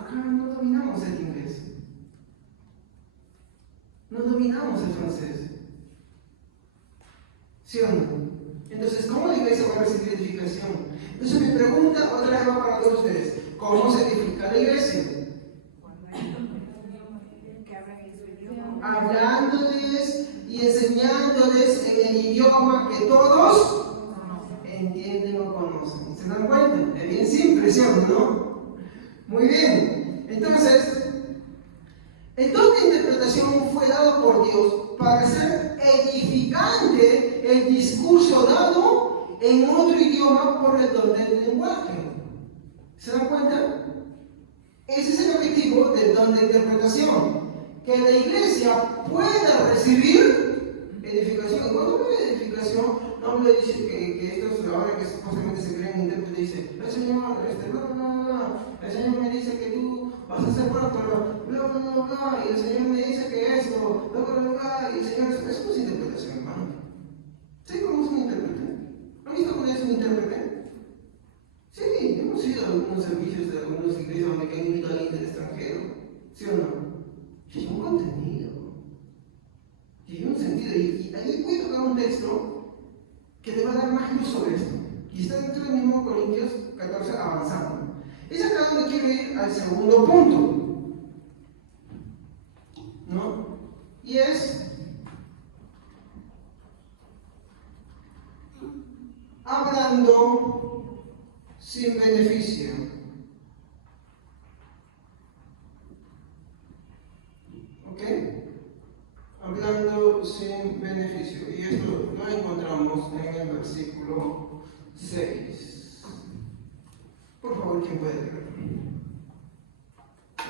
acá no dominamos el inglés. No dominamos el francés. ¿Sí o no? Entonces, ¿cómo la iglesia va a recibir edificación? Entonces, mi pregunta otra vez va para todos ustedes. ¿Cómo se edifica la iglesia? Hablándoles y enseñándoles en el idioma que todos entienden o conocen. ¿Se dan cuenta? Es bien simple, ¿sí o no? Muy bien. Entonces, el don de interpretación fue dado por Dios para ser edificante el discurso dado en otro idioma por el don del lenguaje. ¿Se dan cuenta? Ese es el objetivo del don de interpretación. Que la iglesia pueda recibir edificación. Y cuando habla de edificación, no me dice que estos ahora que supuestamente se creen intérpretes, dice, el Señor, el Señor me dice que tú vas a ser próspero, bla, bla, bla, bla, y el Señor me dice que esto, bla, bla, bla, bla, y el Señor, eso no es interpretación, hermano. ¿Sí cómo es un intérprete? ¿Han visto cómo es un intérprete? Sí, hemos ido a algunos servicios de algunas iglesias donde han invitado a alguien del extranjero, ¿sí o no? Tiene un contenido, tiene un sentido, y ahí voy a tocar un texto que te va a dar más luz sobre esto, y está dentro del mismo Corintios 14 avanzando. Es acá donde quiero ir al segundo punto, ¿no? Y es hablando sin beneficio. ¿Ok? Hablando sin beneficio. Y esto lo encontramos en el versículo 6. Por favor, ¿quién puede leer?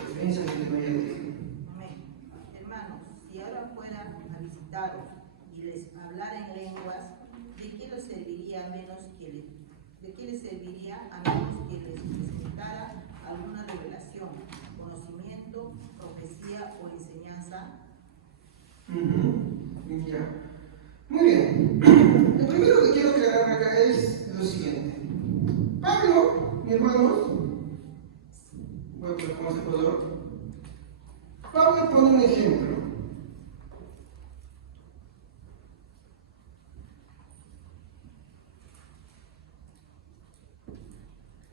Referencia que no haya leído. Amén. Hermanos, si ahora fuera a visitaros y les hablara en lenguas, ¿de qué les serviría a menos que les presentara alguna revelación, conocimiento, profecía o enseñanza? Ya. Muy bien. Lo primero que quiero aclarar acá es lo siguiente. Pablo, mi hermanos, voy a poner como se puede. Pablo pone un ejemplo.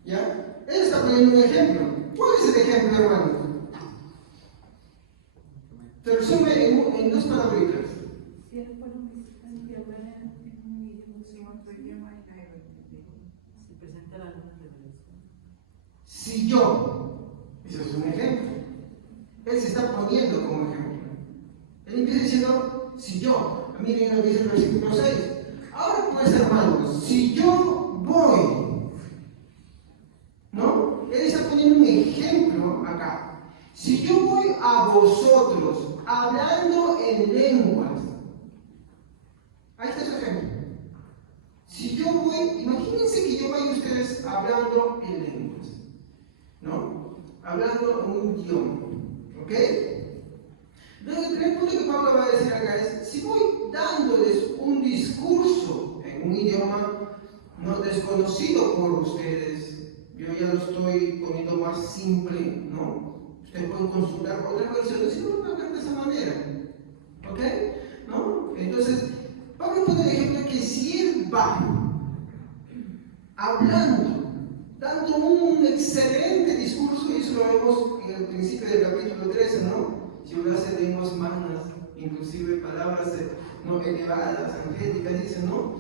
¿Ya? Él está poniendo un ejemplo. ¿Cuál es el ejemplo, hermanos? Te resume en dos palabritas. Si él fuera un visitante que hablara en un idioma, otro idioma, si presentara alguna revelación. Si yo, eso es un ejemplo. Él se está poniendo como ejemplo. Él empieza diciendo, si yo, miren lo que dice el versículo 6. Ahora pues, hermanos, si yo voy, ¿no? Él está poniendo un ejemplo acá. Si yo voy a vosotros hablando en lenguas, ahí está su ejemplo. Si yo voy, imagínense que yo vaya a ustedes hablando en lenguas, ¿no? Hablando en un idioma, ¿ok? Entonces, el primer punto que Pablo va a decir acá es, si voy dándoles un discurso en un idioma no desconocido por ustedes, yo ya lo estoy poniendo más simple, ¿no? Ustedes pueden consultar otras versiones y no van a ver de esa manera, ¿ok? ¿No? Entonces, Pablo pone el ejemplo que si él va hablando, dando un excelente discurso, y eso lo vemos en el principio del capítulo 13, ¿no? Si hablase lenguas magnas, inclusive palabras no elevadas, angélicas, dice, ¿no?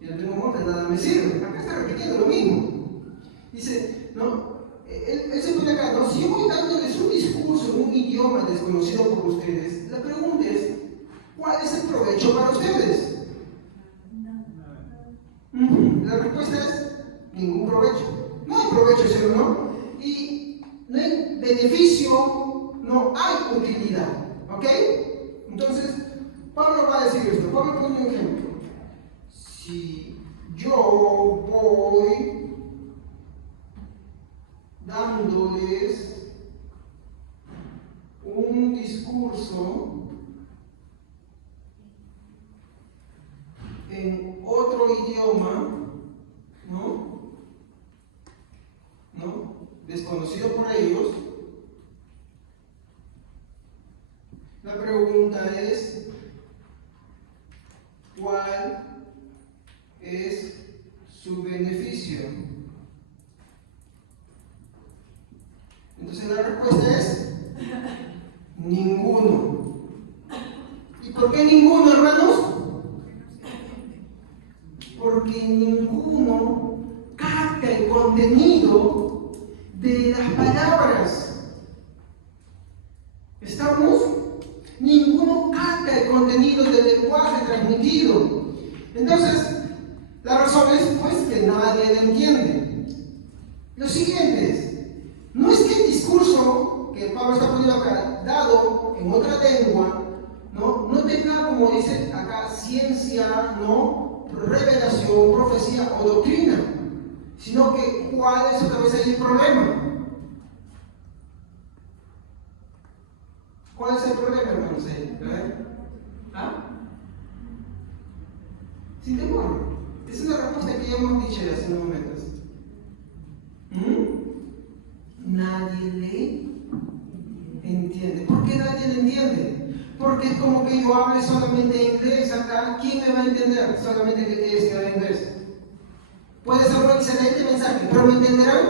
Y no tengo monta, nada me sirve. Acá está repitiendo lo mismo. Dice, ¿no? Él se pone acá, ¿no? Si yo voy dándoles un discurso en un idioma desconocido por ustedes, la pregunta es, ¿cuál es el provecho para ustedes? La respuesta es, ningún provecho. No hay provecho, ¿sí o no? Y no hay beneficio, no hay utilidad. ¿Ok? Entonces, Pablo va a decir esto. Pablo pone un ejemplo. Si yo voy dándoles un discurso en otro idioma, ¿no? Desconocido por ellos, Entonces la respuesta es ninguno. ¿Y por qué ninguno, hermanos? Porque ninguno capta el contenido de las palabras. ¿Estamos? Ninguno capta el contenido del lenguaje transmitido. Entonces, la razón es pues que nadie le entiende. Lo siguiente es, no es que el discurso que Pablo está poniendo acá, dado en otra lengua, no tenga, como dice acá, ciencia, revelación, profecía o doctrina, sino que cuál es otra vez ahí el problema. ¿Cuál es el problema, hermanos? ¿Ah? Sin temor. Es una respuesta que ya hemos dicho hace unos momentos. Nadie le entiende. ¿Por qué nadie le entiende? Porque es como que yo hable solamente inglés acá. ¿Quién me va a entender? Solamente que quieres que hable inglés. Puede ser un excelente mensaje, pero ¿me entenderán?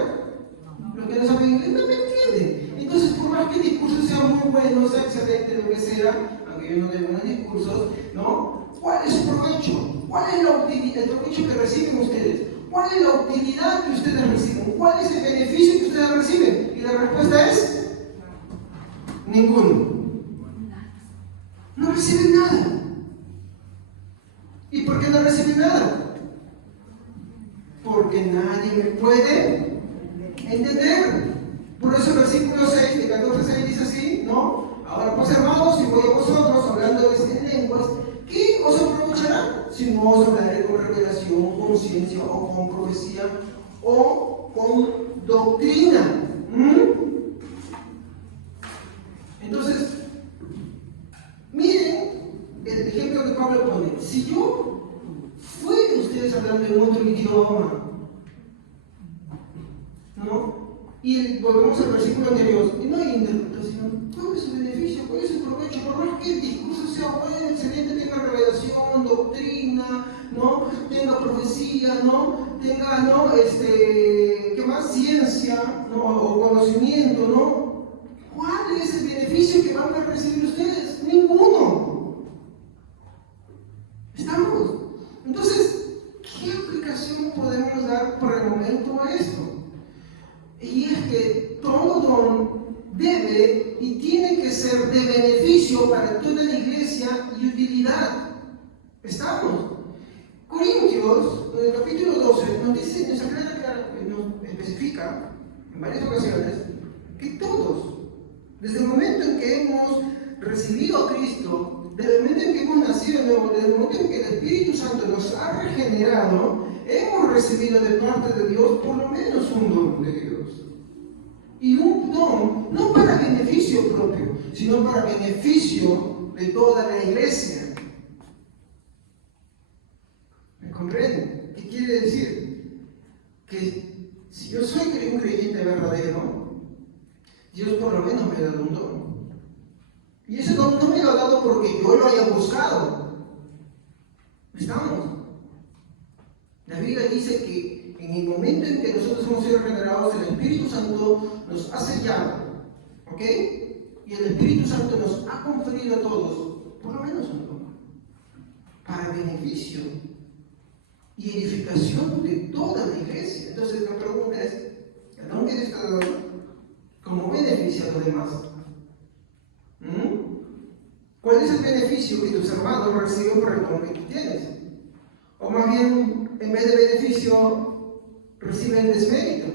Los que no saben inglés no me entienden. Entonces, por más que el discurso sea muy bueno, sea excelente, lo que sea, aunque yo no dé buenos discursos, ¿cuál es su provecho? ¿Cuál es la utilidad, el provecho que reciben ustedes? ¿Cuál es la utilidad que ustedes reciben? ¿Cuál es el beneficio que ustedes reciben? Y la respuesta es ninguno. No reciben nada. ¿Y por qué no reciben nada? Porque nadie me puede entender. Por eso el versículo 6 de 14:6 dice así, Ahora pues, hermanos, si voy a vosotros hablándoles en lenguas, ¿qué os aprovechará? Si no os hablaré con revelación, con ciencia o con profecía o con doctrina. Entonces, miren el ejemplo que Pablo pone. Si yo fuera ustedes hablando en otro idioma, y volvemos al versículo anterior, y no hay interpretación, ¿cuál es su beneficio? ¿Cuál es su provecho? Por más que el discurso sea bueno, excelente, tenga revelación, doctrina, tenga profecía, tenga, ¿qué más? Ciencia, o conocimiento, ¿cuál es el beneficio que van a recibir ustedes? Ninguno. ¿Estamos? Entonces, ¿qué aplicación podemos dar por el momento a esto? Y es que todo don debe y tiene que ser de beneficio para toda la iglesia y utilidad. ¿Estamos? Corintios, en el capítulo 12, nos aclara, nos especifica en varias ocasiones que todos, desde el momento en que hemos recibido a Cristo, desde el momento en que hemos nacido de nuevo, desde el momento en que el Espíritu Santo nos ha regenerado, hemos recibido de parte de Dios por lo menos un don de Dios. Y un don no para beneficio propio, sino para beneficio de toda la iglesia. ¿Me comprenden? ¿Qué quiere decir? Que si yo soy un creyente verdadero, Dios por lo menos me ha dado un don. Y ese don no me lo ha dado porque yo lo haya buscado. ¿Estamos? La Biblia dice que en el momento en que nosotros hemos sido regenerados, el Espíritu Santo nos ha sellado, ¿ok? Y el Espíritu Santo nos ha conferido a todos, por lo menos un don, para beneficio y edificación de toda la iglesia. Entonces la pregunta es, ¿el don que Dios te ha dado, cómo beneficia a los demás? ¿Cuál es el beneficio que tus hermanos reciben por el don que tú tienes? O más bien, en vez de beneficio, reciben desmérito.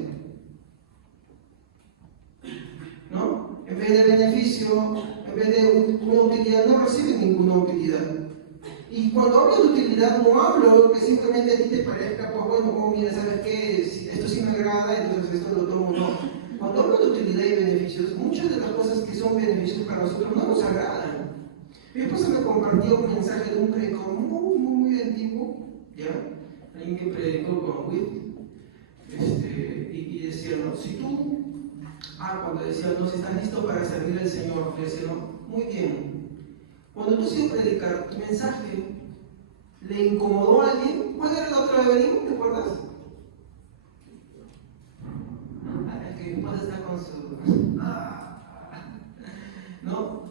En vez de beneficio, en vez de una utilidad, no reciben ninguna utilidad. Y cuando hablo de utilidad, no hablo que simplemente a ti te parezca, pues bueno, mira, ¿sabes qué? Esto sí me agrada, entonces esto lo tomo, no. Cuando hablo de utilidad y beneficios, muchas de las cosas que son beneficios para nosotros no nos agradan. Mi esposa me compartió un mensaje de un predicador muy antiguo, ¿ya? Alguien que predicó con Whit, y decía, si tú, cuando decía, si estás listo para servir al Señor, decía, muy bien. Cuando tú hacías predicar, tu mensaje le incomodó a alguien, ¿cuál era la otra vez? ¿Te acuerdas? Es que mi esposa está con su... ¿No?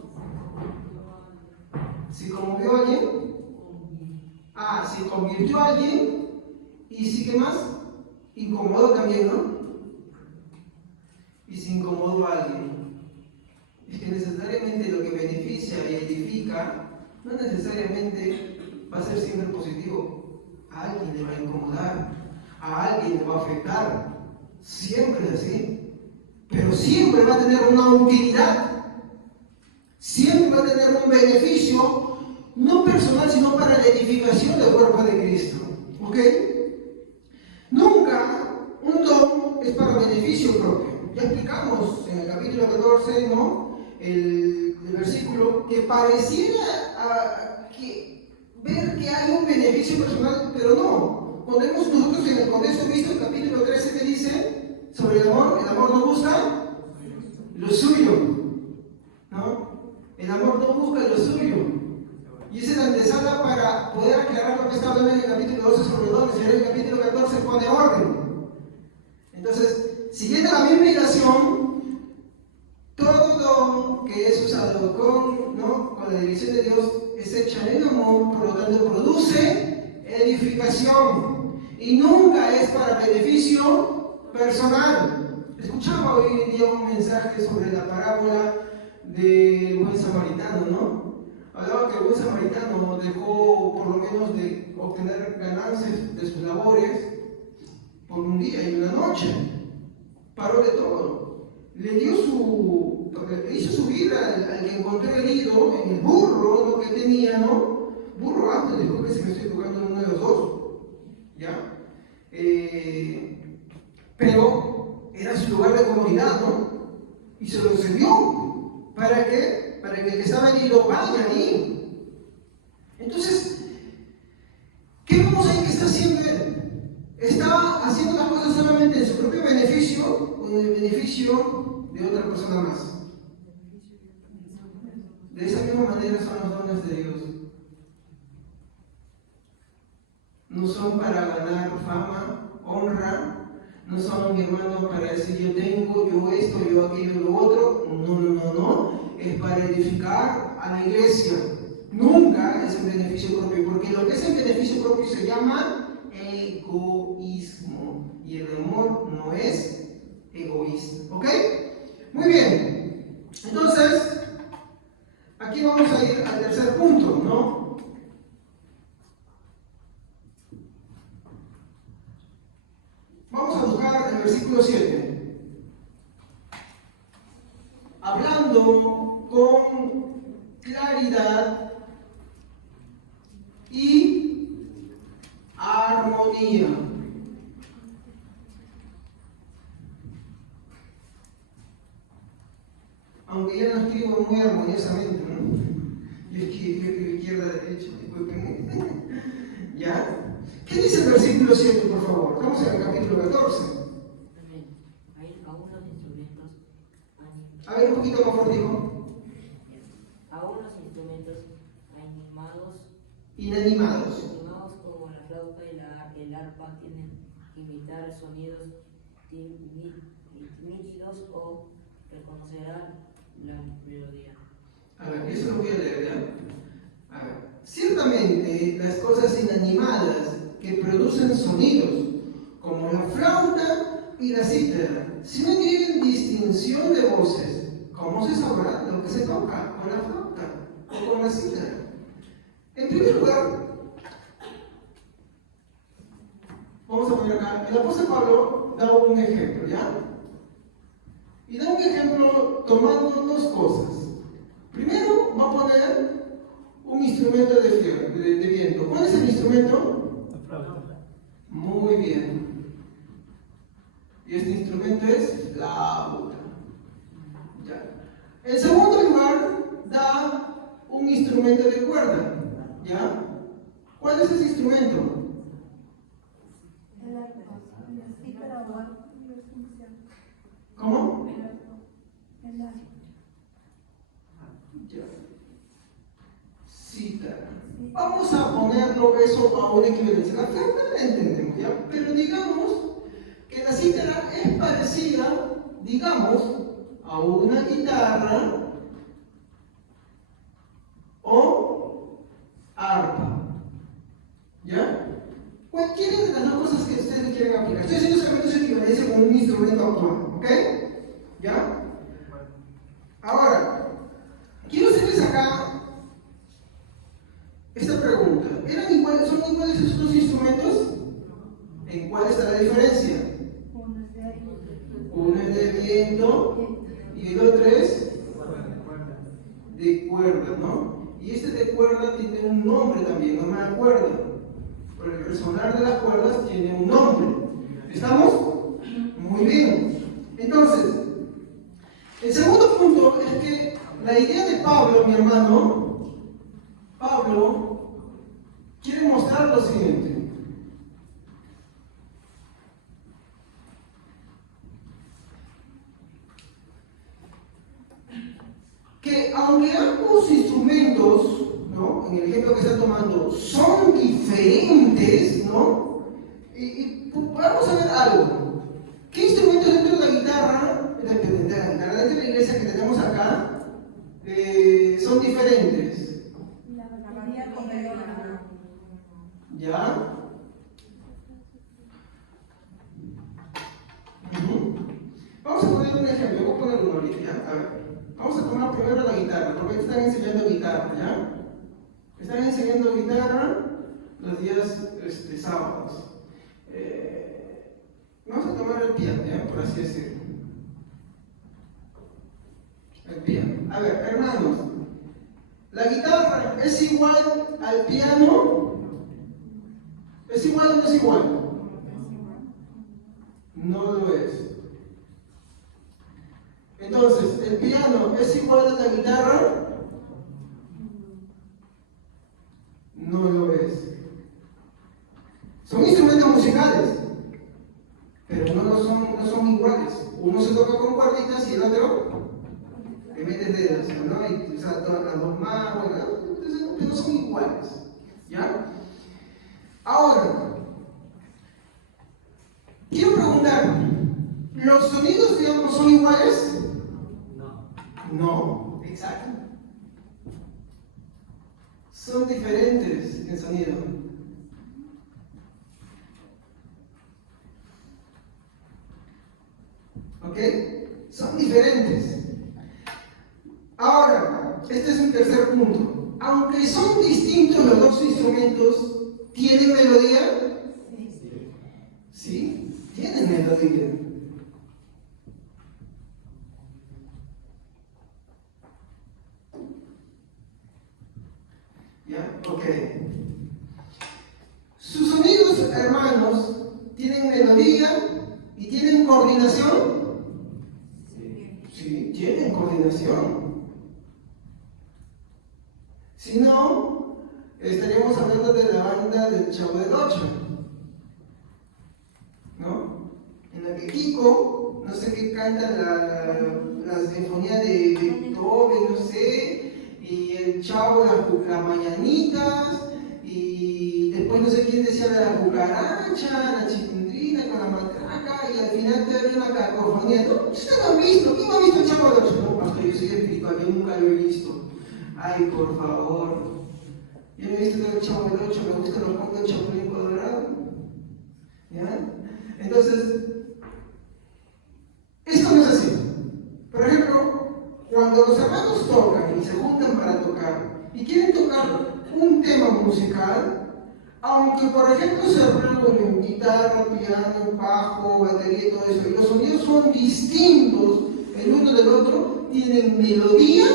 Si conmovió a alguien, si convirtió a alguien, y si qué más, incomodó también, ¿no? Y si incomodó a alguien. Es que necesariamente lo que beneficia y edifica, no necesariamente va a ser siempre positivo. A alguien le va a incomodar, a alguien le va a afectar, siempre es así, pero siempre va a tener una utilidad, siempre va a tener un beneficio, no personal, sino para la edificación del cuerpo de Cristo. ¿Ok? Nunca un don es para beneficio propio. Ya explicamos en el capítulo 14, ¿no? El versículo que pareciera ver que hay un beneficio personal, pero no. Cuando vemos nosotros en el contexto visto, el capítulo 13 que dice sobre el amor no busca lo suyo, ¿no? El amor no busca lo suyo. Y esa es la antesala para poder aclarar lo que está hablando en el capítulo 12 sobre dones. Y en el capítulo 14 pone orden. Entonces, siguiendo la misma ilación, todo don que es usado con la dirección de Dios es hecha en amor, por lo tanto produce edificación y nunca es para beneficio personal. Escuchaba hoy en día un mensaje sobre la parábola del buen samaritano, ¿no? Hablaba que el buen samaritano dejó por lo menos de obtener ganancias de sus labores por un día y una noche. Paró de todo. Hizo subir al que encontró herido en el burro, lo que tenía, ¿no? Burro alto, disculpe si me estoy tocando uno de los dos. ¿Ya? Pero era su lugar de comodidad, ¿no? Y se lo cedió. ¿Para qué? Para que el que estaba herido vaya ahí. Entonces, ¿qué vemos ahí que está haciendo él? ¿Está haciendo las cosas solamente en su propio beneficio o en el beneficio de otra persona más? De esa misma manera son los dones de Dios. No son para ganar fama, honra, no son, mi hermano, para decir yo tengo, yo esto, yo aquello, lo otro. No. Es para edificar a la iglesia. Nunca es en beneficio propio, porque lo que es en beneficio propio se llama egoísmo. Y el amor no es egoísta. ¿Ok? Muy bien. Entonces, aquí vamos a ir al tercer punto, ¿no? Vamos a buscar el versículo 7. Hablando con claridad y armonía. Aunque ya no escribo muy armoniosamente, ¿no? Yo escribo izquierda, derecha, discúlpenme. ¿Ya? ¿Qué dice el versículo 7, por favor? Estamos en el capítulo 14. Hay aún los instrumentos A ver, un poquito más fuerte, hijo. aún los instrumentos Inanimados. como la flauta y el arpa tienen que imitar sonidos nítidos o reconocerán la melodía. A ver, eso lo voy a leer, ¿ya? A ver. Ciertamente, las cosas inanimadas que producen sonidos, como la flauta y la cítara, si no tienen distinción de voces, ¿cómo se sabrá lo que se toca con la flauta o con la cítara? En primer lugar, vamos a poner acá, el apóstol Pablo da un ejemplo, ¿ya? Y da un ejemplo tomando dos cosas. Primero, va a poner un instrumento de viento. ¿Cuál es el instrumento? La flauta. Muy bien. Y este instrumento es flauta. Ya. En segundo lugar, da un instrumento de cuerda. ¿Ya? ¿Cuál es ese instrumento? El arpa, la cítara o arpa, ¿Cómo? el arpa. Ya. Cítara. Vamos a ponerlo eso a una equivalencia. La flauta la entendemos, ¿ya? Pero digamos que la cítara es parecida digamos, a una guitarra o arpa. ¿Ya? Cualquiera de las dos cosas que ustedes quieran aplicar. Estoy haciendo solamente su equivalencia con un instrumento actual. ¿Ok? ¿Ya? Ahora, quiero hacerles acá esta pregunta. ¿Son iguales esos dos instrumentos? ¿En cuál está la diferencia? Uno es de viento y el otro es de cuerda, ¿no? Y este de cuerda tiene un nombre también, no me acuerdo. Pero el resonar de las cuerdas tiene un nombre. ¿Estamos? Muy bien. Entonces, el segundo punto es que la idea de Pablo, mi hermano, Pablo quiere mostrar lo siguiente. Que aunque ambos instrumentos, ¿no?, en el ejemplo que está tomando, son diferentes, ¿no? Vamos a ver algo. ¿Qué instrumentos dentro de la guitarra, dentro de la iglesia que tenemos acá, son diferentes? ¿Ya? Vamos a poner un ejemplo, voy a poner uno ahorita, ¿ya? A ver. Vamos a tomar primero la guitarra, porque te están enseñando guitarra, ¿ya? Están enseñando guitarra los días sábados. Vamos a tomar el piano, ¿ya? Por así decirlo. El piano. A ver, hermanos, ¿la guitarra es igual al piano? ¿Es igual o no es igual? No lo es. Entonces, ¿el piano es igual a la guitarra? No lo es. Son instrumentos musicales, pero no son iguales. Uno se toca con cuerditas y el otro le metes dedos, ¿no? Y todas las dos más, bueno, pero no son iguales. ¿Ya? Ahora, quiero preguntar, ¿los sonidos, digamos, son iguales? No, exacto. Son diferentes en sonido. ¿Ok? Son diferentes. Ahora, este es un tercer punto. Aunque son distintos los dos instrumentos, ¿tienen melodía? Sí, tienen melodía. ¿Ya? Ok. Sus sonidos, hermanos, ¿tienen melodía y tienen coordinación? Sí, tienen coordinación. Si no, estaríamos hablando de la banda del Chavo del Ocho, ¿no? En la que Kiko, no sé qué, canta la sinfonía de Beethoven, no sé, y el Chavo las mañanitas, y después no sé quién decía la cucaracha, la chilindrina con la matraca, y al final te había una cacofonía. ¿No? ¿Ustedes lo han visto? ¿Quién ha visto el Chavo del Ocho? No, pastor, yo soy espiritual, yo nunca lo he visto. Ay, por favor. Yo no he visto el Chavo del Ocho, me gustan los cuentos del Chapulín Colorado. ¿Ya? Entonces, esto no es así. Por ejemplo, cuando los hermanos tocan y se juntan para tocar y quieren tocar un tema musical, aunque por ejemplo se reúnen guitarra, piano, bajo, batería y todo eso, y los sonidos son distintos el uno del otro, tienen melodía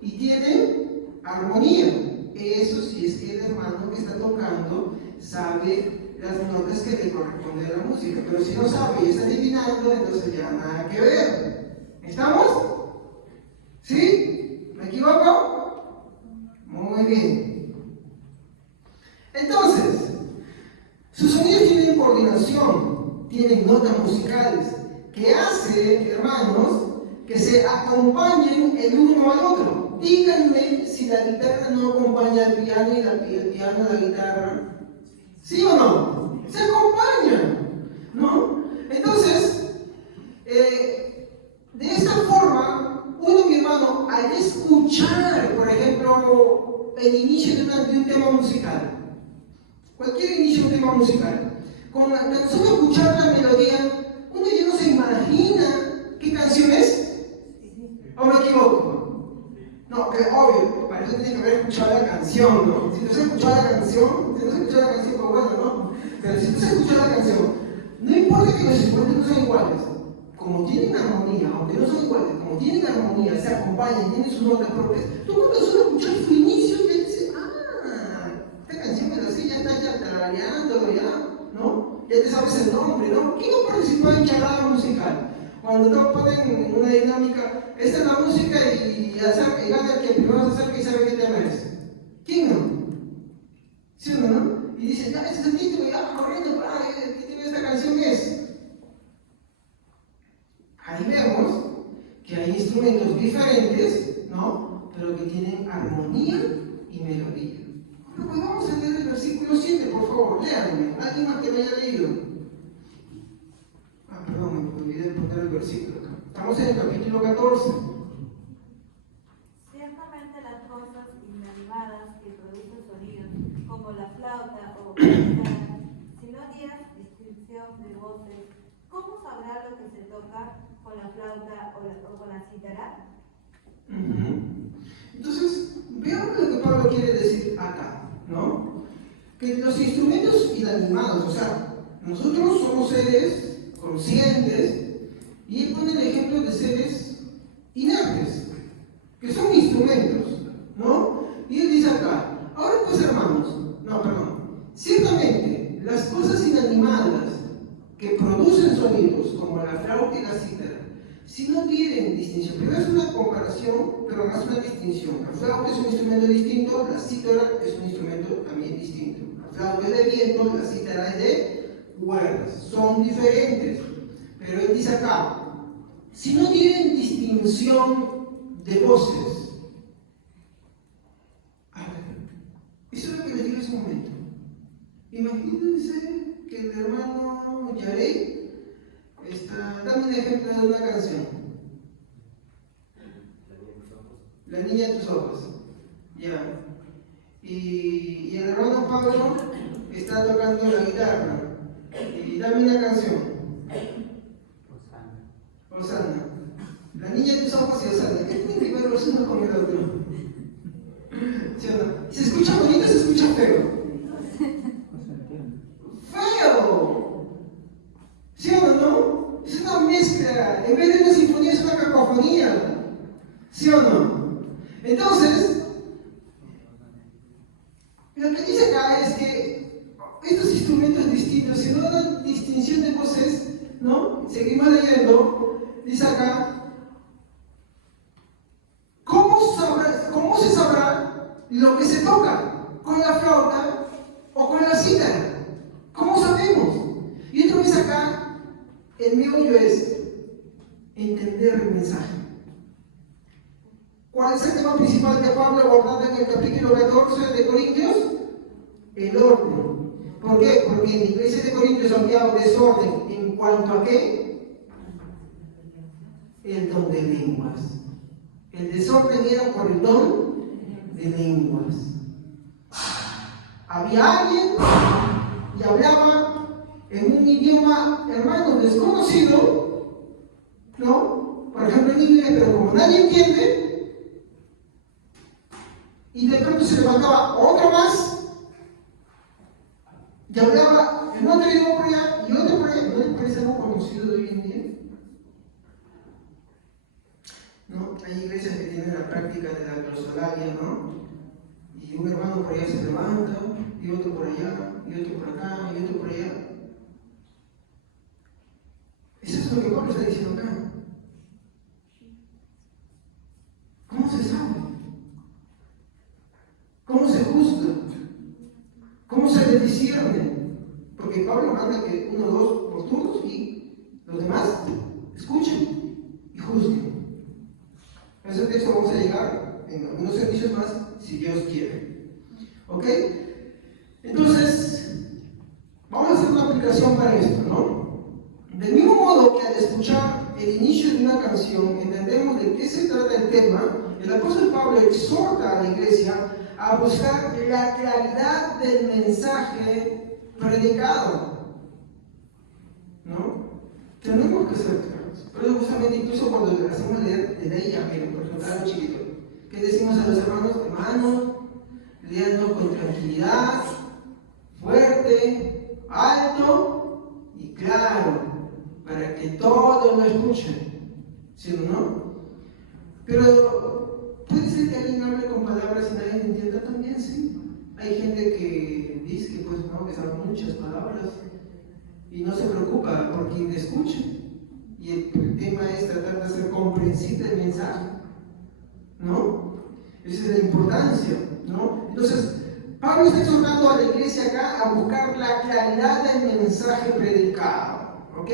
y tienen armonía. Eso sí es que el hermano que está tocando sabe las notas que le corresponden a la música, pero si no sabe y está adivinando, entonces ya nada que ver. ¿Estamos? ¿Sí? ¿Me equivoco? Muy bien. Entonces, sus sonidos tienen coordinación, tienen notas musicales, que hace, hermanos, que se acompañen el uno al otro. Díganme si la guitarra no acompaña al piano y el piano a la guitarra. ¿Sí o no? Se acompañan, ¿no? Entonces, escuchar, por ejemplo, el inicio de un tema musical. Cualquier inicio de un tema musical. Con solo escuchar la melodía, uno ya no se imagina qué canción es. ¿O me equivoco? No, pero obvio, para eso tienes que haber escuchado la canción, ¿no? Si no se ha escuchado la canción, pues bueno, ¿no? Pero si no se ha escuchado la canción, no importa que los instrumentos no sean iguales, como tienen armonía, aunque no son iguales, como tienen armonía, se acompañan, tienen sus notas propias, tú cuando solo escuchas su inicio ya dices, esta canción me la sé, ya está ya tarareándolo ya, ¿no? Ya te sabes el nombre, ¿no? ¿Quién no participó en charlada musical? Cuando te ponen una dinámica, esta es la música y gana el que primero se acerca y sabe qué tema es. ¿Quién no? ¿Sí o no? Y dicen, ese es el título, ya corriendo, ¿qué título de esta canción es? Ahí vemos que hay instrumentos diferentes, ¿no? Pero que tienen armonía y melodía. Bueno, pues vamos a leer el versículo 7, por favor, léanme. ¿Alguien más que me haya leído? Perdón, me olvidé de poner el versículo acá. Estamos en el capítulo 14. Ciertamente las cosas inanimadas que producen sonidos, como la flauta o la guitarra, si no dieras distinción de voces, ¿cómo sabrá lo que se toca con la flauta o con la cítara? Entonces, veamos lo que Pablo quiere decir acá, ¿no? Que los instrumentos inanimados, o sea, nosotros somos seres conscientes, y él pone el ejemplo de seres inertes, que son instrumentos, ¿no? Y él dice acá, ahora pues hermanos, ciertamente las cosas inanimadas que producen sonidos, como la flauta y la cítara, si no tienen distinción, primero es una comparación, pero más una distinción. La flauta es un instrumento distinto, la cítara es un instrumento también distinto. La flauta es de viento, la cítara es de cuerdas, son diferentes. Pero él dice acá, si no tienen distinción de voces, eso es lo que les digo en ese momento. Imagínense que el hermano Yarey dame un ejemplo de una canción. La niña de tus ojos. Ya. Y el hermano Pablo está tocando la guitarra. Y dame una canción. Osana. La niña de tus ojos y Osana. ¿Qué tiene que ver los unos con el otro? ¿Sí o no? ¿Se escucha bonito o se escucha feo? ¡Feo! ¿Sí o no? Es una mezcla. En vez de una sinfonía es una cacofonía. ¿Sí o no? Entonces, lo que dice acá es que estos instrumentos distintos, si no dan distinción de voces, ¿no? Seguimos leyendo. Dice acá, ¿cómo se sabrá lo que se toca con la flauta o con la cítara? ¿Cómo sabemos? Y otra vez acá, el meollo es entender el mensaje. ¿Cuál es el tema principal que Pablo abordaba en el capítulo 14 de Corintios? El orden. ¿Por qué? Porque en la iglesia de Corintios había desorden. ¿En cuanto a qué? El don de lenguas. El desorden era por el don de lenguas. Había alguien y hablaba en un idioma, hermano, desconocido, ¿no? Por ejemplo en inglés, pero como nadie entiende, y de pronto se levantaba otro más y hablaba en otro idioma por allá y otro por allá. ¿No les parece algo conocido de hoy en día? ¿No? Hay iglesias que tienen la práctica de la glosolalia, ¿no? Y un hermano por allá se levanta, y otro por allá, y otro por acá, y otro por allá. Eso es lo que Pablo está diciendo acá. ¿Cómo se sabe? ¿Cómo se juzga? ¿Cómo se le discierne? Porque Pablo manda que uno o dos por turnos y los demás escuchen y juzguen. A ese texto vamos a llegar en algunos servicios más, si Dios quiere. ¿Ok? Entonces, vamos a hacer una aplicación para esto, ¿no? Del mismo modo que al escuchar el inicio de una canción, canción entendemos de qué se trata el tema, el apóstol Pablo exhorta a la iglesia a buscar la claridad del mensaje predicado, ¿no? Tenemos que ser claros. Por eso justamente incluso cuando le hacemos leer de ella, miren, por ejemplo, a los chiquitos, ¿qué decimos a los hermanos? Hermanos, léanos con tranquilidad, fuerte, alto y claro, para que todos lo escuchen, ¿sí o no? Pero puede ser que alguien hable con palabras y nadie entienda también, sí. Hay gente que dice que pues no, que sabe muchas palabras y no se preocupa por quien escuche. Y el tema es tratar de hacer comprensible el mensaje, ¿no? Esa es la importancia, ¿no? Entonces, Pablo está exhortando a la iglesia acá a buscar la claridad del mensaje predicado, ¿ok?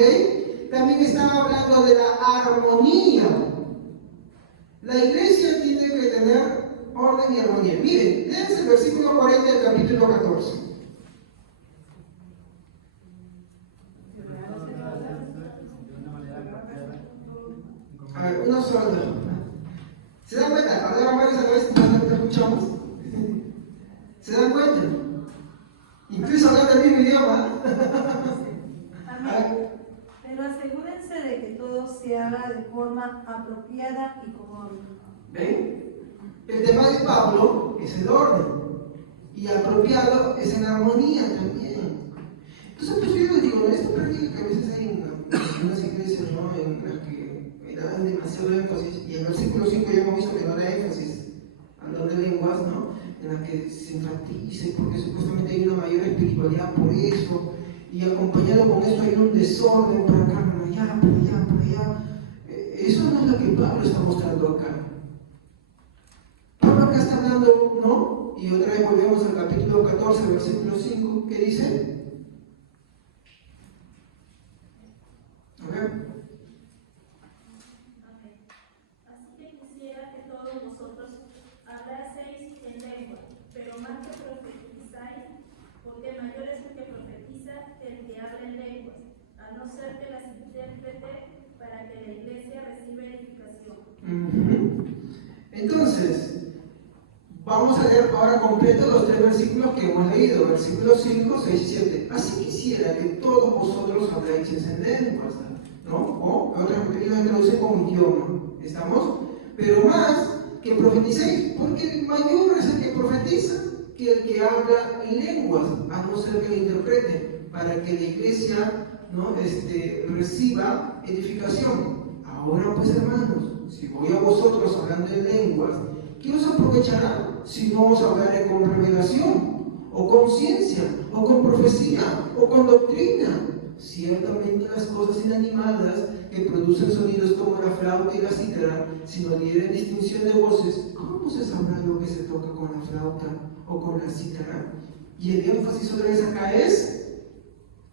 También estaba hablando de la armonía. La iglesia tiene que tener orden y armonía. Miren, léanse el versículo 40 del capítulo 14. A ver, uno solo. ¿Se dan cuenta? Ahora varios a veces no escuchamos. ¿Se dan cuenta? Incluso hablando el mismo idioma. Amén. Pero asegúrense de que todo se haga de forma apropiada y con orden. ¿Ven? El tema de Pablo es el orden. Y apropiado es en armonía también. Entonces, pues yo les digo, esta práctica que a veces hay en unas iglesias, ¿no? En las que me dan demasiado énfasis, y en el versículo 5 ya hemos visto que no da énfasis al don de lenguas, ¿no? En las que se enfatice, porque supuestamente hay una mayor espiritualidad por eso, y acompañado con eso hay un desorden por acá, por allá, por allá, por allá. Eso no es lo que Pablo está mostrando acá. Pablo acá está hablando, ¿no? Y otra vez volvemos al capítulo 14, versículo 5, ¿qué dice? Okay. Así que quisiera que todos vosotros hablaseis en lengua, pero más que profetizáis, porque mayor es el que profetiza que el que habla en lenguas, a no ser que las intérprete para que la iglesia reciba edificación. Entonces, vamos a leer ahora completo los 3 versículos que hemos leído, versículos 5, 6 y 7. Así quisiera que todos vosotros habláis en lenguas, ¿no? O otras películas traducen como idioma, ¿estamos? Pero más que profeticéis, porque el mayor es el que profetiza que el que habla en lenguas, a no ser que lo interprete, para que la iglesia, ¿no? Reciba edificación. Ahora pues, hermanos, si voy a vosotros hablando en lenguas, ¿qué os aprovechará si no os hablaré con revelación, o con ciencia, o con profecía, o con doctrina? Ciertamente las cosas inanimadas que producen sonidos como la flauta y la cítara, si no dieren distinción de voces, ¿cómo se sabrá lo que se toca con la flauta o con la cítara? Y el énfasis otra vez acá es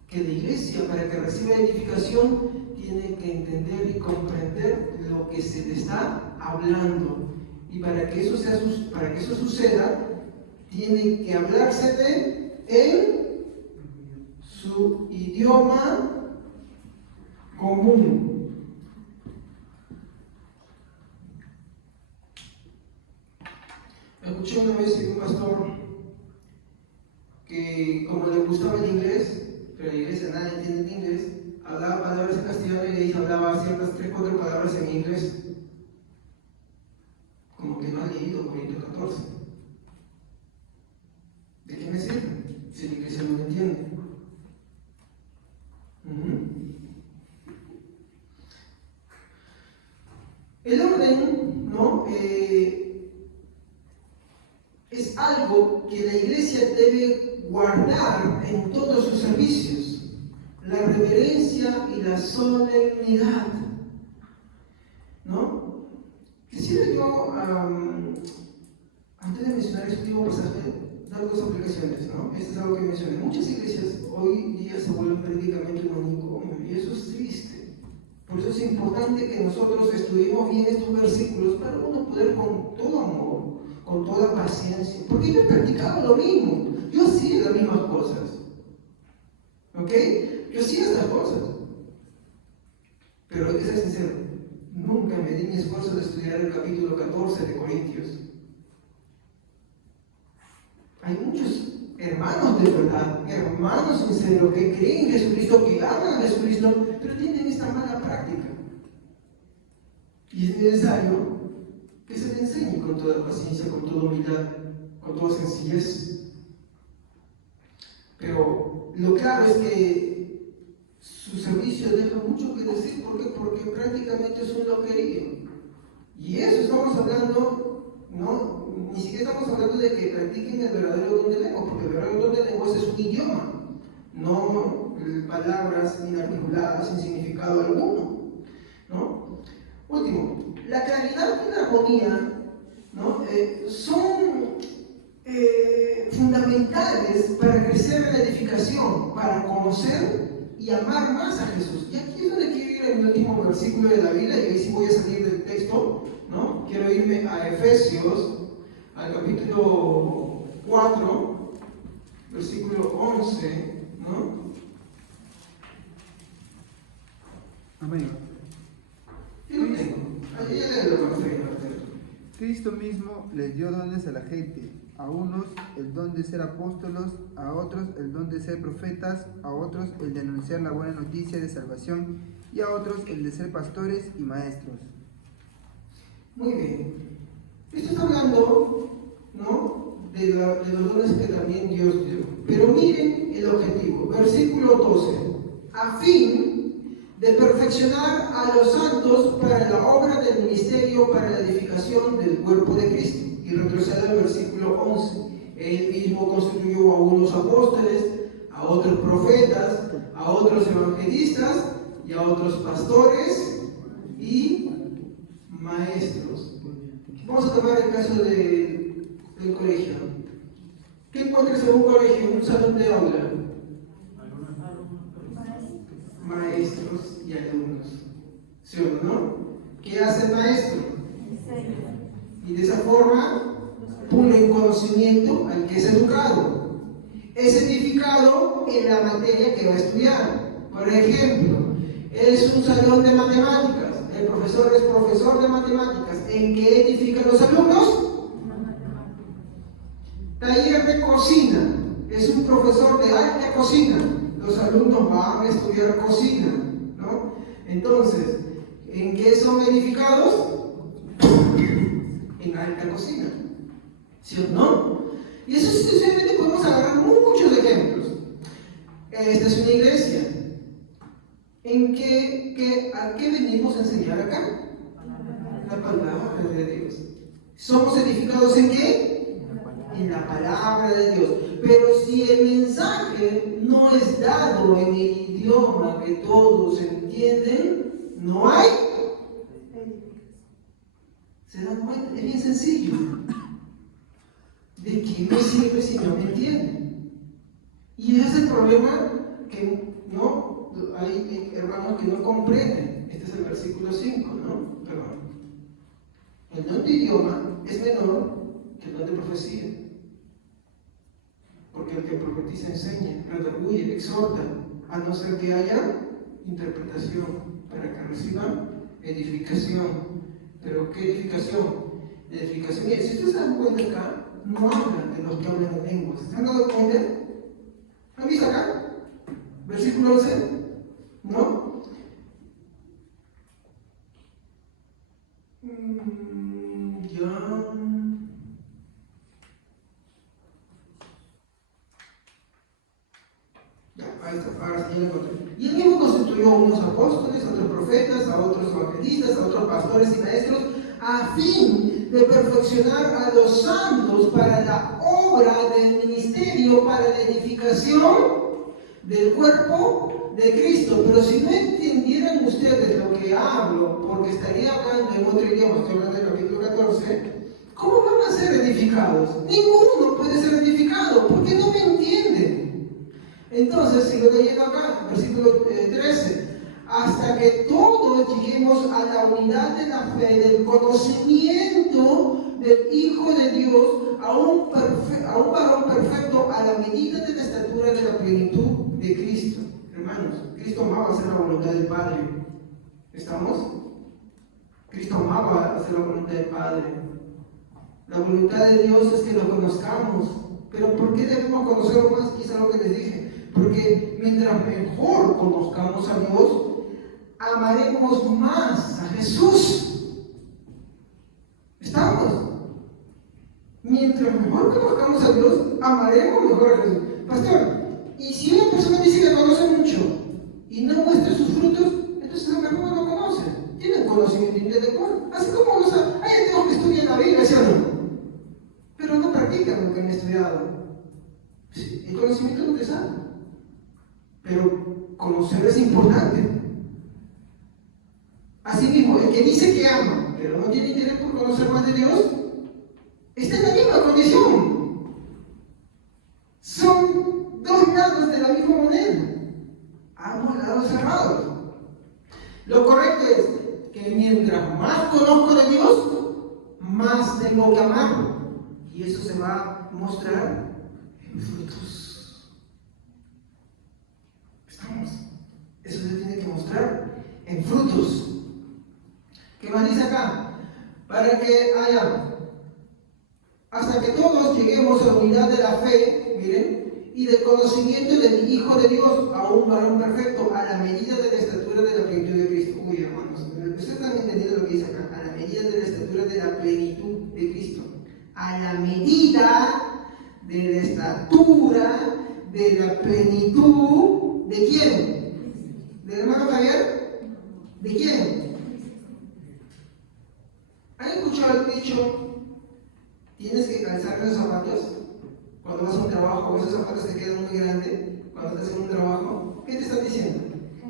que la iglesia, para que reciba edificación, tiene que entender y comprender lo que se le está hablando. Y para que eso suceda, tiene que hablársele en su idioma común. Escuché una vez de un pastor que, como le gustaba el inglés, pero la iglesia nadie entiende el inglés, hablaba palabras en castellano y le hablaba ciertas 3-4 palabras en inglés. Como que no ha leído Corintios 14. ¿De qué me sirve? Si la iglesia no lo entiende. El orden, ¿no? Es algo que la iglesia debe guardar en todos sus servicios. La reverencia y la solemnidad, ¿no? Quisiera yo, antes de mencionar este último pasaje, dar 2 aplicaciones, ¿no? Esto es algo que mencioné. Muchas iglesias hoy día se vuelven prácticamente un manicomio, y eso es triste. Por eso es importante que nosotros estudiemos bien estos versículos para uno poder con todo amor, con toda paciencia, porque yo he practicado lo mismo, yo hacía las mismas cosas, ¿ok? Yo hacía estas cosas, pero hay que ser sincero, nunca me di mi esfuerzo de estudiar el capítulo 14 de Corintios. Hay muchos hermanos de verdad, hermanos sinceros que creen en Jesucristo, que aman a Jesucristo, pero tienen esta mala práctica. Y es necesario que se le enseñe con toda paciencia, con toda humildad, con toda sencillez. Pero lo claro es que su servicio deja mucho que decir. ¿Por qué? Porque prácticamente es un loquerío. Y eso estamos hablando, no, ni siquiera estamos hablando de que practiquen el verdadero don de lengua, porque el verdadero don de lengua es un idioma, no palabras inarticuladas sin significado alguno, ¿no? Último, la claridad y la armonía, ¿no? Son fundamentales para crecer en la edificación, para conocer y amar más a Jesús. Y aquí es donde quiero ir en el último versículo de la Biblia, y ahí sí voy a salir del texto, ¿no? Quiero irme a Efesios, al capítulo 4, versículo 11, ¿no? Amén. Yo lo tengo. Ahí ya le lo conseguí. Cristo mismo les dio dones a la gente, a unos el don de ser apóstolos, a otros el don de ser profetas, a otros el de anunciar la buena noticia de salvación y a otros el de ser pastores y maestros. Muy bien. Esto está hablando, ¿no?, de los dones que también Dios dio. Pero miren el objetivo, versículo 12. A fin de perfeccionar a los santos para la obra del ministerio, para la edificación del cuerpo de Cristo. Y retrocede al versículo 11. Él mismo constituyó a unos apóstoles, a otros profetas, a otros evangelistas y a otros pastores y maestros. Vamos a tomar el caso del colegio. ¿Qué encuentras en un colegio, en un salón de aula? Maestros y alumnos. ¿Sí o no? ¿Qué hace el maestro? Y de esa forma pone en conocimiento al que es educado. Es edificado en la materia que va a estudiar. Por ejemplo, es un salón de matemáticas. El profesor es profesor de matemáticas. ¿En qué edifican los alumnos? Taller de cocina. Es un profesor de alta cocina. Los alumnos van a estudiar cocina, ¿no? Entonces, ¿en qué son edificados? En alta cocina. ¿Sí o no? Y eso sencillamente podemos agarrar muchos ejemplos. Esta es una iglesia. ¿A qué venimos a enseñar acá? La palabra de Dios. ¿Somos edificados en qué? En la palabra de Dios. Pero si el mensaje no es dado en el idioma que todos entienden, no hay. ¿Se dan cuenta? Es bien sencillo. ¿De qué me sirve si no me entienden? Y ese es el problema que no hay hermanos que no comprenden. Este es el versículo 5, ¿no? Perdón. El don de idioma es menor que el don de profecía. Porque el que profetiza enseña, redarguye, exhorta, a no ser que haya interpretación, para que reciba edificación. ¿Pero qué edificación? Edificación. Mire, si ustedes se dan cuenta acá, no hablan de los que hablan en lenguas. ¿Se han dado cuenta? ¿Han visto acá? Versículo 11. ¿No? Ahí está, ahora sí ya lo encontré. Y él mismo constituyó a unos apóstoles, a otros profetas, a otros evangelistas, a otros pastores y maestros, a fin de perfeccionar a los santos para la obra del ministerio, para la edificación del cuerpo de Cristo. Pero si no entendieran ustedes lo que hablo, porque estaría hablando en otro idioma, estoy hablando del capítulo 14, ¿cómo van a ser edificados? Ninguno puede ser edificado, porque no me entienden. Entonces, sigo leyendo acá, versículo 13, hasta que todos lleguemos a la unidad de la fe, del conocimiento del Hijo de Dios, a un varón perfecto, a la medida de la estatura de la plenitud de Cristo. Hermanos, Cristo amaba hacer la voluntad del Padre. ¿Estamos? amaba hacer la voluntad del Padre. La voluntad de Dios es que lo conozcamos. Pero ¿por qué debemos conocerlo más? Quizá lo que les dije. Porque mientras mejor conozcamos a Dios, amaremos más a Jesús. ¿Estamos? Mientras mejor conozcamos a Dios, amaremos mejor a Jesús. Pastor, y si una persona dice que conoce mucho y no muestra sus frutos, entonces a lo mejor no lo conoce. Tiene conocimiento intelectual. Así como los hay ateos que estudian la Biblia, ¿sí o no? Pero no practican lo que han estudiado. El conocimiento no te sabe. Pero conocer es importante. Asimismo, el que dice que ama, pero no tiene interés por conocer más de Dios, está en la misma condición. Son dos lados de la misma moneda. Ambos lados cerrados. Lo correcto es que mientras más conozco de Dios, más tengo que amar. Y eso se va a mostrar en frutos. ¿Estamos? Eso se tiene que mostrar en frutos. ¿Qué más dice acá? Para que haya, hasta que todos lleguemos a la unidad de la fe, miren, y del conocimiento del Hijo de Dios, a un varón perfecto, a la medida de la estatura de la plenitud de Cristo. Uy, hermanos, ustedes están entendiendo lo que dice acá, a la medida de la estatura de la plenitud de Cristo. A la medida de la estatura de la plenitud, ¿de quién? ¿Del hermano Javier? ¿De quién? ¿Han escuchado el dicho, tienes que calzar los zapatos? Cuando vas a un trabajo, esos zapatos te quedan muy grandes, cuando estás en un trabajo, ¿qué te están diciendo?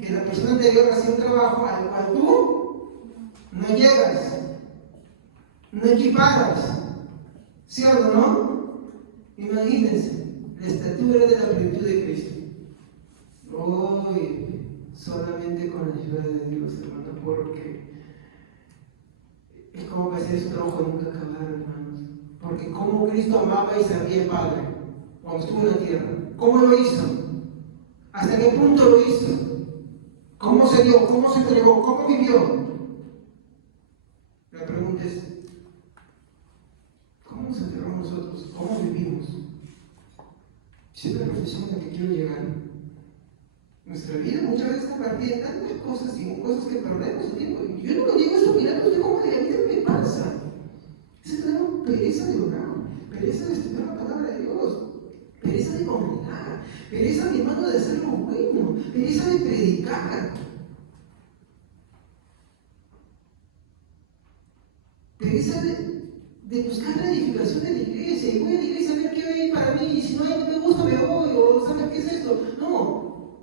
Que la persona anterior hacía un trabajo al cual tú no llegas, no equiparas, ¿cierto, no? Imagínense, la estatura de la plenitud de Cristo. Hoy, solamente con la ayuda de Dios, hermano, porque es como que hacer su trabajo nunca acabar, hermanos. Porque como Cristo amaba y servía al Padre cuando estuvo en la tierra. ¿Cómo lo hizo? ¿Hasta qué punto lo hizo? ¿Cómo se dio? ¿Cómo se entregó? ¿Cómo vivió? La pregunta es, ¿cómo nos entregamos nosotros? ¿Cómo vivimos? Siempre la reflexión a la que quiero llegar. Nuestra vida muchas veces está partida en tantas cosas y en cosas que perdemos el tiempo. Yo no lo digo esto mirando de cómo de la vida me pasa. Es tenemos pereza de orar, pereza de estudiar la palabra de Dios, pereza de congregar, pereza, mi hermano, de hacer lo bueno, pereza de predicar, pereza de buscar la edificación de la iglesia. Y voy a la iglesia a ver qué hay para mí, y si no hay, no me gusta, me voy, o ¿sabes qué es esto? No,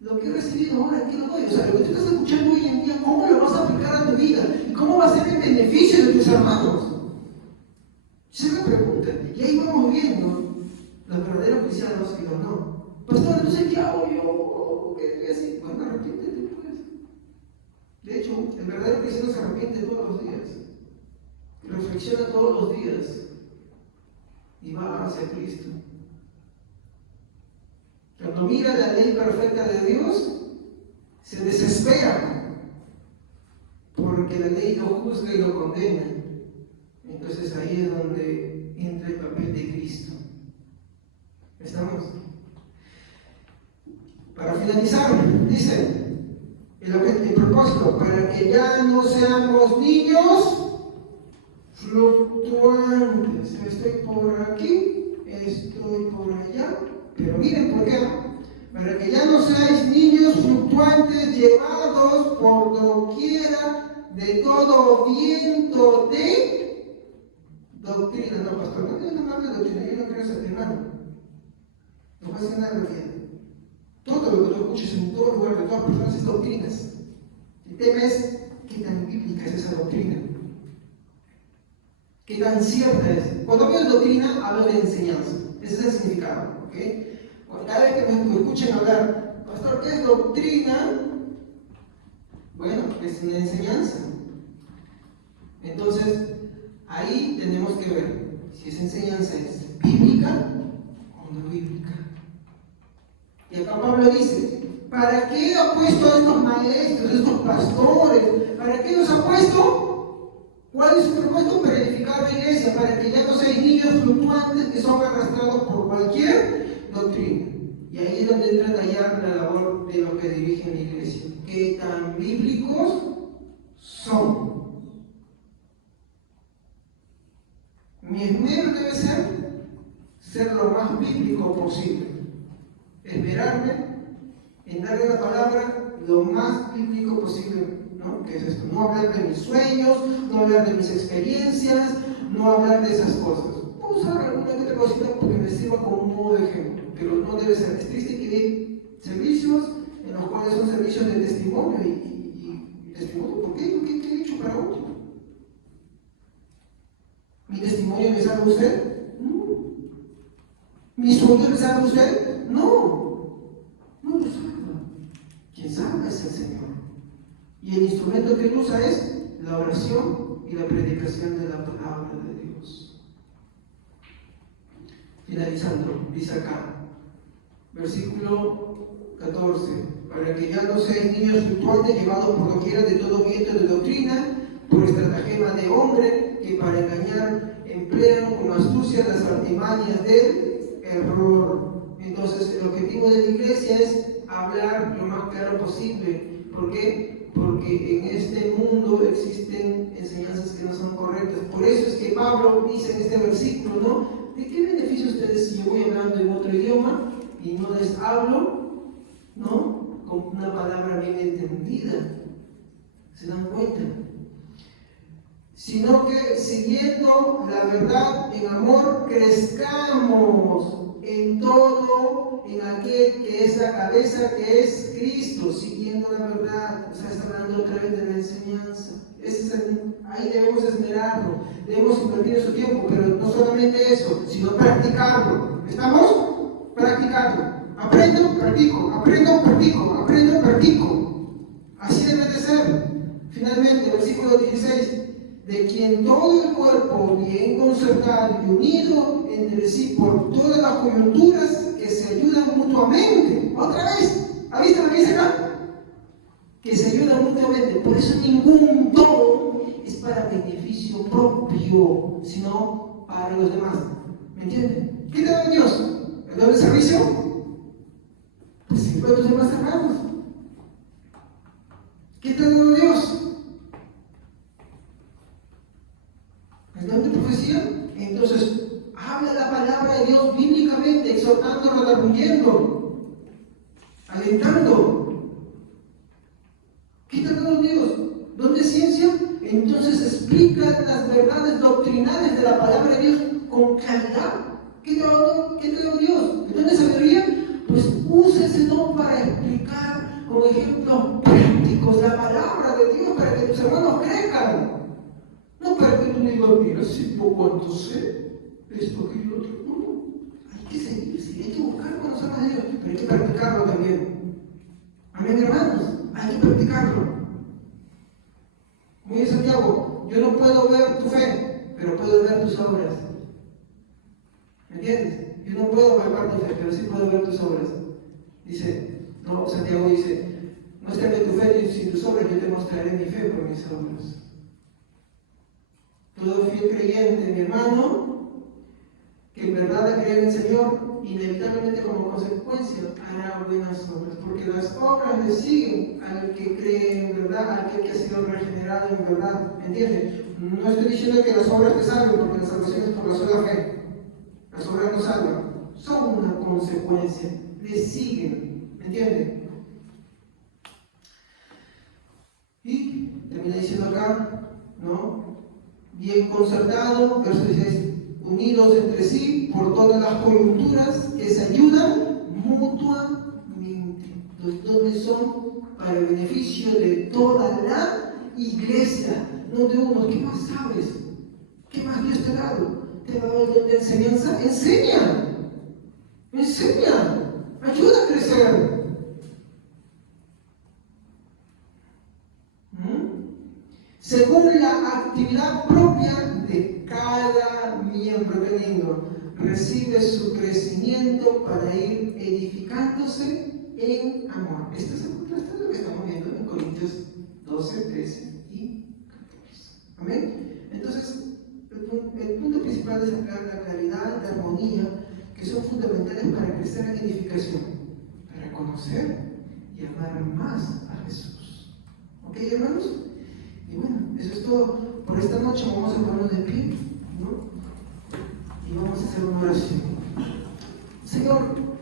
lo que he recibido ahora, ¿qué lo doy? O sea, lo que tú estás escuchando hoy en día, ¿cómo lo vas a aplicar a tu vida? ¿Y cómo va a ser en beneficio de tus hermanos? Esa es la pregunta. Y ahí vamos viendo los verdaderos cristianos y los no. Pastor, entonces, ¿qué hago yo? ¿Qué así? Bueno, arrepiéntete, pues. De hecho, el verdadero cristiano se arrepiente todos los días. Reflexiona todos los días. Y va hacia Cristo. Cuando mira la ley perfecta de Dios, se desespera. Porque la ley lo juzga y lo condena. Entonces ahí es donde entra el papel de Cristo. ¿Estamos? Para finalizar, dice el propósito, para que ya no seamos niños fluctuantes. Estoy por aquí, estoy por allá, pero miren por qué. Para que ya no seáis niños fluctuantes, llevados por doquiera de todo viento de doctrina. No, pastor, no tengo nada de doctrina, yo no creo ese hermano. No va a ser nada bien. Todo lo que tú escuches en todo lugar, de todas personas, es doctrinas. El tema es qué tan bíblica es esa doctrina. Qué tan cierta es. Cuando hablo de doctrina, hablo de enseñanza. Ese es el significado. ¿Okay? Cada vez que me escuchen hablar, pastor, ¿qué es doctrina? Bueno, es una enseñanza. Entonces, ahí tenemos que ver si esa enseñanza es bíblica o no bíblica. Y acá Pablo dice, ¿para qué ha puesto a estos maestros, a estos pastores? ¿Para qué los ha puesto? ¿Cuál es su propósito? Para edificar la iglesia, para que ya no sean niños fluctuantes que son arrastrados por cualquier doctrina. Y ahí es donde entra ya la labor de los que dirigen la iglesia. ¿Qué tan bíblicos son? Mi esmero debe ser lo más bíblico posible. Esmerarme en darle la palabra lo más bíblico posible, ¿no? ¿Qué es esto? No hablar de mis sueños, no hablar de mis experiencias, no hablar de esas cosas. Puedo usar alguna que otra cosita porque me sirva como un modo de ejemplo, pero no debe ser. Es triste que hay servicios en los cuales son servicios de testimonio y testimonio. ¿Por qué? ¿Qué he hecho para otro? ¿Mi testimonio le salva a usted? No. ¿Mi sueño le salva a usted? No. No lo salva. Quien salva es el Señor. Y el instrumento que él usa es la oración y la predicación de la palabra de Dios. Finalizando, dice acá, versículo 14, para que ya no seáis niños fluctuantes llevados por doquiera de todo viento de doctrina, por estratagema de hombre, que para engañar emplean con astucia las artimañas del error. Entonces, el objetivo de la iglesia es hablar lo más claro posible. ¿Por qué? Porque en este mundo existen enseñanzas que no son correctas. Por eso es que Pablo dice en este versículo, ¿no? ¿De qué beneficio ustedes si yo voy hablando en otro idioma y no les hablo, ¿no? Con una palabra bien entendida? ¿Se dan cuenta? Sino que siguiendo la verdad en amor, crezcamos en todo, en aquel que es la cabeza, que es Cristo, siguiendo la verdad. O sea, está hablando otra vez de la enseñanza. Ahí debemos esmerarlo, debemos invertir nuestro tiempo, pero no solamente eso, sino practicarlo. ¿Estamos? Practicarlo. Aprendo, practico, aprendo, practico, aprendo, practico. Así debe de ser. Finalmente, versículo 16. De quien todo el cuerpo bien concertado y unido entre sí por todas las coyunturas que se ayudan mutuamente. Otra vez, ¿ha visto lo que dice acá? Que se ayudan mutuamente. Por eso ningún don es para beneficio propio, sino para los demás. ¿Me entienden? ¿Qué te da Dios? ¿El don de servicio? Pues si para los demás hermanos. ¿Qué te da Dios? ¿El don de profecía? Entonces, habla la palabra de Dios bíblicamente, exhortando, redarguyendo, alentando. ¿Qué te ha dado Dios? ¿Don de ciencia? Entonces explica las verdades doctrinales de la palabra de Dios con claridad. ¿Qué te ha dado Dios? ¿El don de sabiduría? Pues usa ese don para explicar con ejemplos prácticos la palabra de Dios para que tus hermanos crezcan. No para que tú digas, mira, si yo cuánto sé, esto que yo otro. No, hay que seguir, hay que buscar conocer más de Dios, pero hay que practicarlo también. Amén, hermanos, hay que practicarlo. Muy bien, Santiago, yo no puedo ver tu fe, pero puedo ver tus obras. ¿Me entiendes? Yo no puedo ver tu fe, pero sí puedo ver tus obras. Dice, no, Santiago dice, muéstrame tu fe sin tus obras, yo te mostraré mi fe por mis obras. Todo fiel creyente, mi hermano, que en verdad ha creído en el Señor, inevitablemente como consecuencia hará buenas obras, porque las obras le siguen al que cree en verdad, al que ha sido regenerado en verdad. ¿Entiendes? No estoy diciendo que las obras te salven, porque la salvación es por la sola fe. Las obras no salvan, son una consecuencia, le siguen. ¿Entiendes? Y termina diciendo acá, ¿no? Bien concertado, verso 16, unidos entre sí por todas las coyunturas que se ayudan mutuamente. Los dones son para el beneficio de toda la iglesia, no de uno. ¿Qué más sabes? ¿Qué más Dios te ha dado? ¿Te ha dado el don de enseñanza? Enseña, ayuda a crecer. Según la actividad propia de cada miembro, qué lindo, recibe su crecimiento para ir edificándose en amor. Esto es lo que estamos viendo en Corintios 12, 13 y 14. Amén. Entonces, puede sacar la claridad, la armonía, que son fundamentales para crecer en edificación, para conocer y amar más a Jesús. ¿Ok, hermanos? Y bueno, eso es todo por esta noche. Vamos a ponernos de pie, ¿no? Y vamos a hacer una oración. Señor,